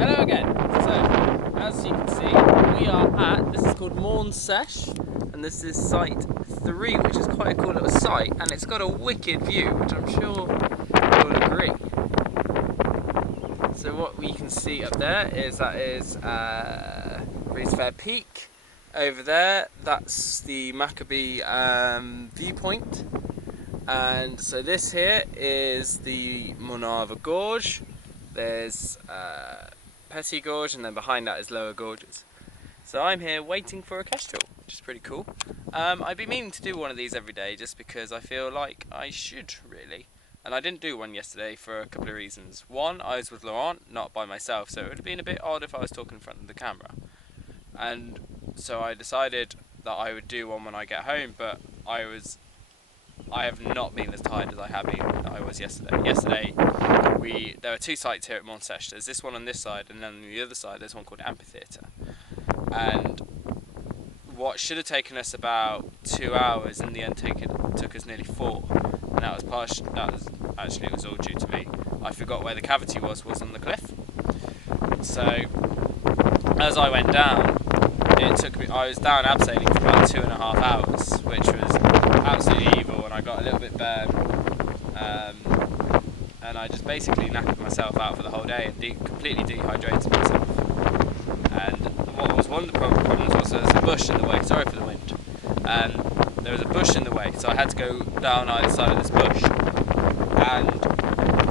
Hello again. So, as you can see, we are at, this is called Morn Sesh, and this is site 3, which is quite a cool little site, and it's got a wicked view, which I'm sure you'll agree. So what we can see up there is Breeze Fair Peak. Over there, that's the Maccabee viewpoint. And so this here is the Monava Gorge. There's Petty Gorge, and then behind that is lower gorges. So I'm here waiting for a kestrel, which is pretty cool. I've been meaning to do one of these every day just because I feel like I should, really. And I didn't do one yesterday for a couple of reasons. One, I was with Laurent, not by myself, so it would have been a bit odd if I was talking in front of the camera. And so I decided that I would do one when I get home, but I have not been as tired as I was yesterday. Yesterday, there were two sites here at Morn Sesh. There's this one on this side, and then on the other side there's one called Amphitheatre. And what should have taken us about 2 hours in the end took us nearly 4. And it was all due to me. I forgot where the cavity was on the cliff. So as I went down, I was down abseiling for about 2.5 hours, which was absolutely evil, and I got a little bit burned. And I just basically knackered myself out for the whole day and completely dehydrated myself. And what was one of the problems was there was a bush in the way, sorry for the wind, and there was a bush in the way, so I had to go down either side of this bush. And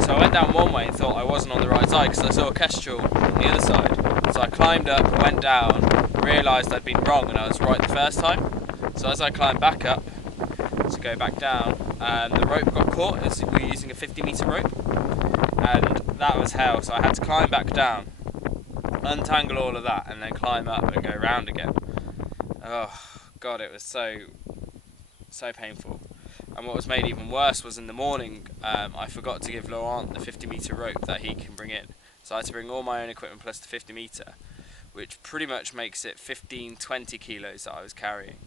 so I went down one way and thought I wasn't on the right side because I saw a kestrel on the other side. So I climbed up, went down, realised I'd been wrong and I was right the first time. So as I climbed back up to go back down, the rope got caught as we were using a 50-metre rope, and that was hell. So I had to climb back down, untangle all of that, and then climb up and go round again. Oh god, it was so painful. And what was made even worse was in the morning, I forgot to give Laurent the 50-metre rope that he can bring in. So I had to bring all my own equipment plus the 50-metre, which pretty much makes it 15-20 kilos that I was carrying.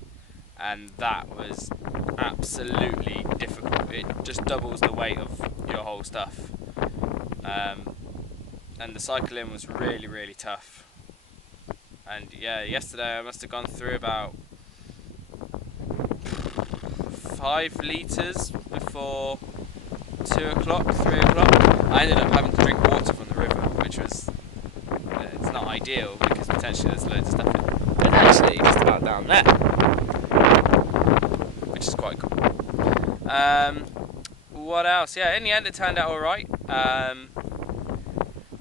And that was absolutely difficult. It just doubles the weight of your whole stuff. And the cycle in was really, really tough. And yeah, yesterday I must have gone through about 5 litres before 2 o'clock, 3 o'clock. I ended up having to drink water from the river, which was, it's not ideal because potentially there's loads of stuff in it. But actually just about down there, which is quite cool. What else? Yeah, in the end it turned out alright.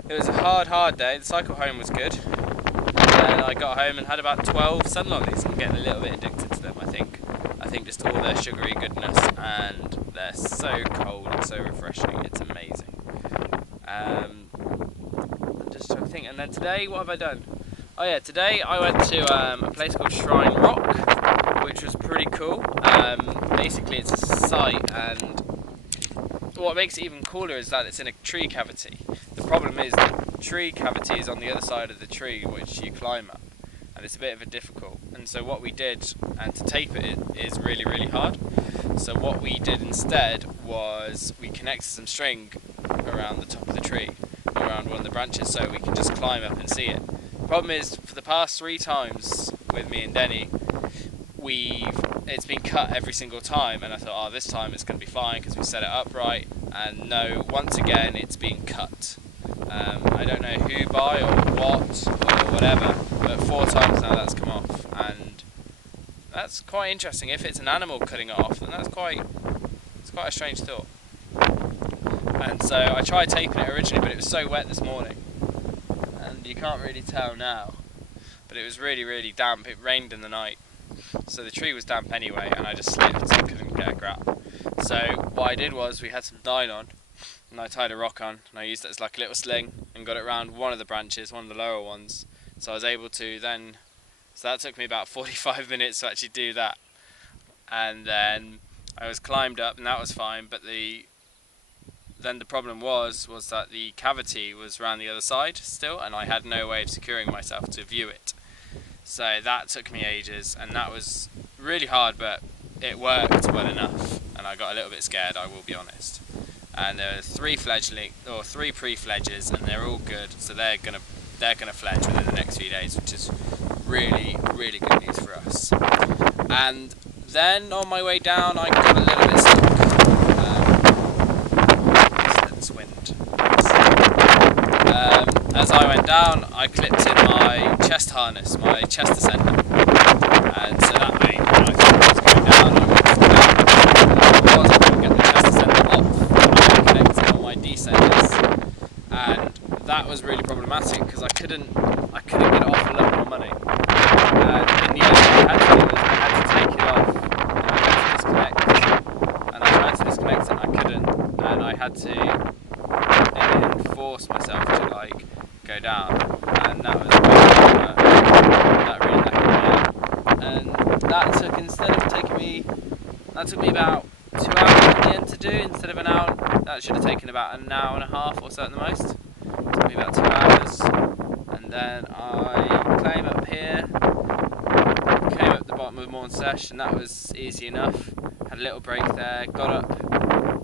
It was a hard day. The cycle home was good. And I got home and had about 12 sun lollies. I'm getting a little bit addicted to them, I think. I think just all their sugary goodness, and they're so cold and so refreshing. It's amazing. I'm just trying to think. And then today, what have I done? Oh yeah, today I went to a place called Shrine Rock, which was pretty cool. Basically it's a site, and what makes it even cooler is that it's in a tree cavity. The problem is the tree cavity is on the other side of the tree which you climb up, and it's a bit of a difficult. And so what we did, and to tape it is really, really hard. So what we did instead was we connected some string around the top of the tree, around one of the branches, so we can just climb up and see it. The problem is, for the past 3 times with me and Denny, it's been cut every single time, and I thought, oh, this time it's going to be fine because we set it up right, and no, once again it's been cut. I don't know who by or what or whatever, but 4 times now that's come off, and that's quite interesting. If it's an animal cutting it off, then it's quite a strange thought. And so I tried taping it originally, but it was so wet this morning, and you can't really tell now, but it was really, really damp. It rained in the night, so the tree was damp anyway, and I just slipped and couldn't get a grab. So what I did was, we had some nylon, and I tied a rock on, and I used it as like a little sling, and got it around one of the branches, one of the lower ones. So I was able to then, so that took me about 45 minutes to actually do that. And then I was climbed up, and that was fine, but then the problem was that the cavity was around the other side still, and I had no way of securing myself to view it. So that took me ages, and that was really hard, but it worked well enough, and I got a little bit scared, I will be honest. And there are 3 pre-fledges, and they're all good, so they're going to they're going to fledge within the next few days, which is really, really good news for us. And then on my way down, I got a little bit stuck. This wind. As I went down, I clipped in my chest harness, my chest ascender, and so that made I thought I was going down. I couldn't get the chest ascender off. I connected on my descenders, and that was really problematic because I couldn't get it off for a lot more money. And in the end, I had to take it off. And I tried to disconnect it, and I couldn't. And I had to force myself to like go down, and that was that really knackered me out. And that took me about 2 hours in the end to do instead of an hour. That should have taken about an hour and a half or so at the most. It took me about 2 hours, and then I came up the bottom of Morn Sesh, and that was easy enough. Had a little break there, got up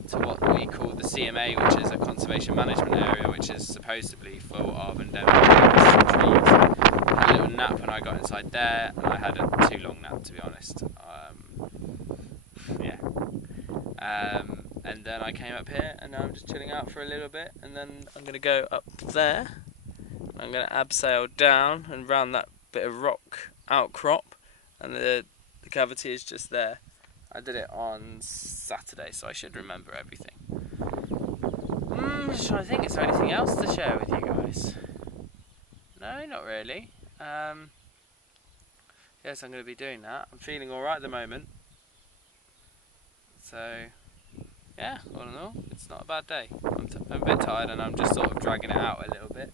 to what we call the CMA, which is a conservation management area, which is supposedly full of endemic trees. Had a little nap when I got inside there, and I had a too long nap, to be honest. And then I came up here, and now I'm just chilling out for a little bit, and then I'm going to go up there. I'm going to abseil down and round that bit of rock outcrop, and the cavity is just there. I did it on Saturday, so I should remember everything. Just trying to think, is there anything else to share with you guys? No, not really. Yes, I'm going to be doing that. I'm feeling alright at the moment. So, yeah, all in all, it's not a bad day. I'm a bit tired, and I'm just sort of dragging it out a little bit.